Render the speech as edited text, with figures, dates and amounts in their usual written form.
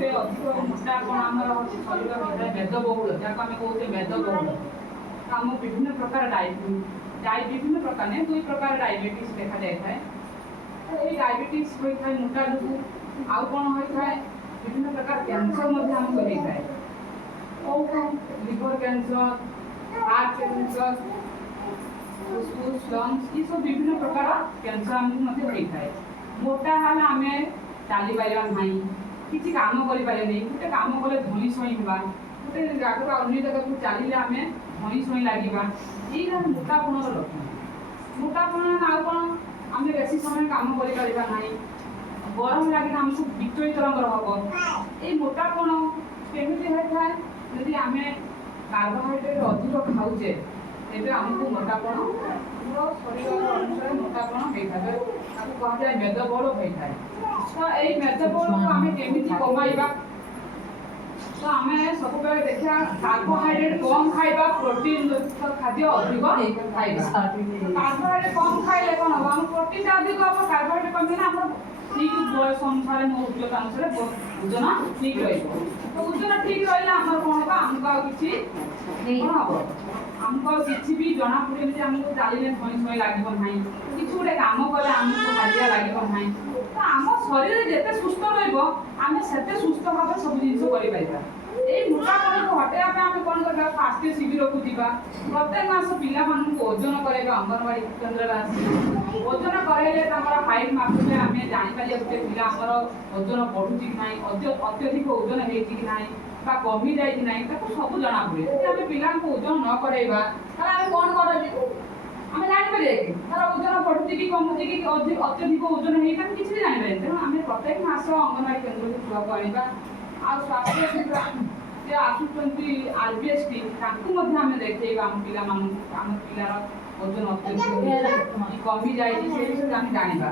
ଯେତେ ଅଧିକ ମୋଟା କ'ଣ ଆମର ଶରୀର ହୋଇଥାଏ ମେଦବହୁଳ, ଯାହାକୁ ଆମେ କହୁଛେ ମେଦବହୁଳ। ଆମ ବିଭିନ୍ନ ପ୍ରକାର ବିଭିନ୍ନ ପ୍ରକାର ନାହିଁ, 2 ପ୍ରକାର ଡାଇବେଟିସ୍ ଦେଖାଯାଇଥାଏ। এই ডায়াবেটিস ହୋଇଥାଏ ମୋଟା ଯୋଗୁଁ। ଆଉ କ'ଣ ହୋଇଥାଏ, ବିଭିନ୍ନ ପ୍ରକାର କ୍ୟାନ୍ସର ମଧ୍ୟ ଆମକୁ ହେଇଥାଏ। লিভার ক্যান্সর, হার্ট ক্যান্সর, ফুসফুস, লংস, ଏସବୁ ବିଭିନ୍ନ ପ୍ରକାର କ୍ୟାନ୍ସର ଆମକୁ ମଧ୍ୟ ହୋଇଥାଏ। ମୋଟା ହେଲେ ଆମେ ଚାଲିପାରିବା ନାହିଁ, କିଛି କାମ କରିପାରିବା ନାହିଁ। ଗୋଟେ କାମ କଲେ ଧଇଁ ସଇଁ ହେବା, ଗୋଟେ ଜାଗାରୁ ଅନ୍ୟ ଜାଗାକୁ ଚାଲିଲେ ଆମେ ଧଇଁ ସଇଁ ଲାଗିବା। ଏଇଟା ମୋଟାପଣର ଲକ୍ଷଣ। ମୋଟାପଣ ଆଉ କ'ଣ, ଆମେ ବେଶୀ ସମୟ କାମ କରିପାରିବା ନାହିଁ, ଗରମ ଲାଗିଲେ ଆମକୁ ବିଚଳିତ ରଙ୍ଗର ହେବ। ଏଇ ମୋଟାପଣ କେମିତି ହୋଇଥାଏ, ଯଦି ଆମେ କାର୍ବୋହାଇଡ୍ରେଟ୍ ଅଧିକ ଖାଉଛେ ତେବେ ଆମକୁ ମୋଟାପଣ, ଆମର ଶରୀର ଅନୁସାରେ ମୋଟାପଣ ହୋଇଥାଏ, ତାକୁ କୁହାଯାଏ ମେଦବହୁଳ ହୋଇଥାଏ। ତ ଏଇ ମେଦବହୁଳକୁ ଆମେ କେମିତି କମାଇବା, ତ ଆମେ ସବୁବେଳେ ଦେଖିବା କାର୍ବୋହାଇଡ୍ରେଟ୍ କମ୍ ଖାଇବା, ପ୍ରୋଟିନ୍ ଯୁକ୍ତ ଖାଦ୍ୟ ଅଧିକ ଖାଇବା। କାର୍ବୋହାଇଡ୍ରେଟ୍ କମ୍ ଖାଇଲେ କ'ଣ ହେବ, ଆମ ପ୍ରୋଟିନ୍ଟା ଅଧିକ ହେବ, କାର୍ବୋହାଇଡ୍ରେଟ୍ କମିଲେ ଆମର ଠିକ୍ ବୟସ ଅନୁସାରେ, ମୋ ଉଚ୍ଚତା ଅନୁସାରେ ଓଜନ ଠିକ୍ ରହିବ। ତ ଓଜନ ଠିକ୍ ରହିଲେ ଆମର କ'ଣ ହେବ, ଆମକୁ ଆଉ କିଛି କ'ଣ ହେବ, ଆମକୁ ଆଉ କିଛି ବି ଜଣାପଡ଼ିବନି ଯେ ଆମକୁ ଚାଲିଲେ ଧଇଁ ସଇଁ ଲାଗିବ ନାହିଁ, କିଛି ଗୋଟେ କାମ କଲେ ଆମକୁ ହାଲିଆ ଲାଗିବ ନାହିଁ। ତ ଆମ ଶରୀର ଯେତେ ସୁସ୍ଥ ରହିବ ଆମେ ସେତେ ସୁସ୍ଥ ଭାବରେ ସବୁ ଜିନିଷ କରିପାରିବା। এই ମୋଟାପଣକୁ ହଟାଇବା ପାଇଁ ଆମେ କ'ଣ କରିବା, ସ୍ୱାସ୍ଥ୍ୟ ଶିବିରକୁ ଯିବା, ପ୍ରତ୍ୟେକ ମାସ ପିଲାମାନଙ୍କୁ ଓଜନ କରାଇବା। ଅଙ୍ଗନବାଡ଼ି କେନ୍ଦ୍ରରେ ଆସି ଓଜନ କରାଇଲେ ତାଙ୍କର ହାଇଟ୍ ମାପିଲେ ଆମେ ଜାଣିପାରିବା ଗୋଟେ ପିଲା ଆମର ଓଜନ ବଢ଼ୁଛି କି ନାହିଁ, ଅତ୍ୟଧିକ ଓଜନ ହେଇଛି କି ନାହିଁ ବା କମି ଯାଇଛି ନାହିଁ, ତାକୁ ସବୁ ଜଣାପଡ଼େ। ଯଦି ଆମେ ପିଲାଙ୍କୁ ଓଜନ ନ କରାଇବା ତାହେଲେ ଆମେ କ'ଣ କରାଯିବ, ଆମେ ଜାଣିପାରିବା କି ତାର ଓଜନ ବଢ଼ୁଛି କି କମୁଛି କି ଅତ୍ୟଧିକ ଓଜନ ହେଇଛି, ଆମେ କିଛି ବି ଜାଣିପାରିବା। ତେଣୁ ଆମେ ପ୍ରତ୍ୟେକ ମାସ ଅଙ୍ଗନବାଡ଼ି କେନ୍ଦ୍ରକୁ ଛୁଆକୁ ଆଣିବା। ଆଉ ସ୍ୱାସ୍ଥ୍ୟ ଶିବିର ଯେ ଆସୁଛନ୍ତି RBS ଟିମ୍, ତାଙ୍କୁ ମଧ୍ୟ ଆମେ ଦେଖେଇବା ଆମ ପିଲାମାନଙ୍କୁ, ଆମ ପିଲାର ଓଜନ ଅତ୍ୟଧିକ କମି ଯାଇଛି ସେ ବିଷୟରେ ଆମେ ଜାଣିବା।